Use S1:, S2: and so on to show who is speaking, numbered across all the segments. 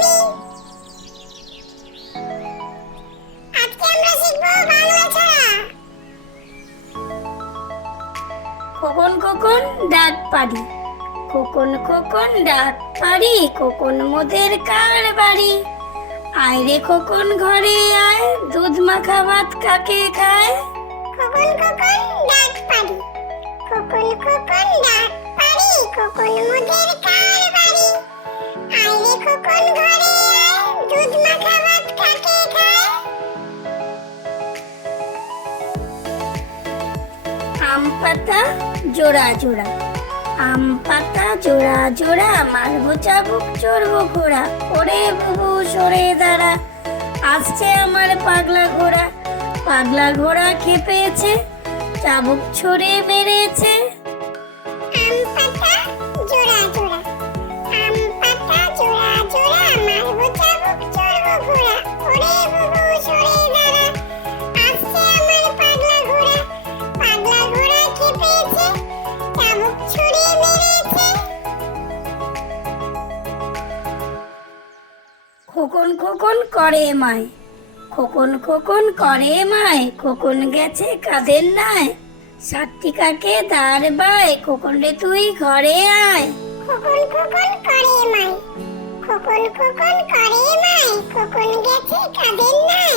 S1: পারিনি আজকে আমরা শিখব বাংলা ছড়া।
S2: খোকন খোকন ডাক পারি খোকন খোকন ডাক পারি খোকন মোদের কার বাড়ি? আয় রে খোকন ঘরে আয় দুধ মাখা ভাত কাকে খায়?
S1: খোকন খোকন ডাক পারি খোকন খোকন ডাক পারি খোকন মোদের কার
S2: আম পাতা, জোড়া জোড়া। আম পাতা, জোড়া জোড়া আমার
S1: মারবো চাবুক, চড়বো ঘোড়া। ওরে বুবু, সরে দাঁড়া। আসছে আমার পাগলা ঘোড়া। পাগলা ঘোড়া খেপেছে, চাবুক ছড়ে মেরেছে।
S2: খোকন খোকন করে মায়। খোকন খোকন করে মায় খোকন গেছে কাদের নাই সাতটি কাকে দাঁড় বায় খোকন রে তুই ঘরে আয়।
S1: খোকন খোকন করে মাই খোকন খোকন করে মাই খোকন গেছে কাদের নাই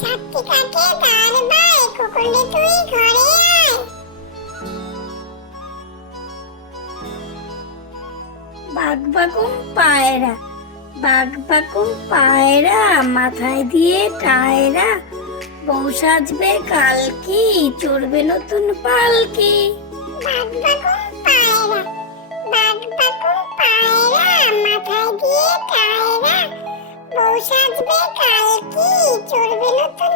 S1: সাতটি কাকে দাঁড় বাই খোকন রে তুই ঘরে আয়।
S2: বাঘ বাকুম পায়রা বাঘ বাকুম পায়রা, মাথায় দিয়ে টায়রা। বউ সাজবে কালকি, চড়বে নতুন পালকি।
S1: বাঘ মাথায় দিয়ে কালকি, চড়বে নতুন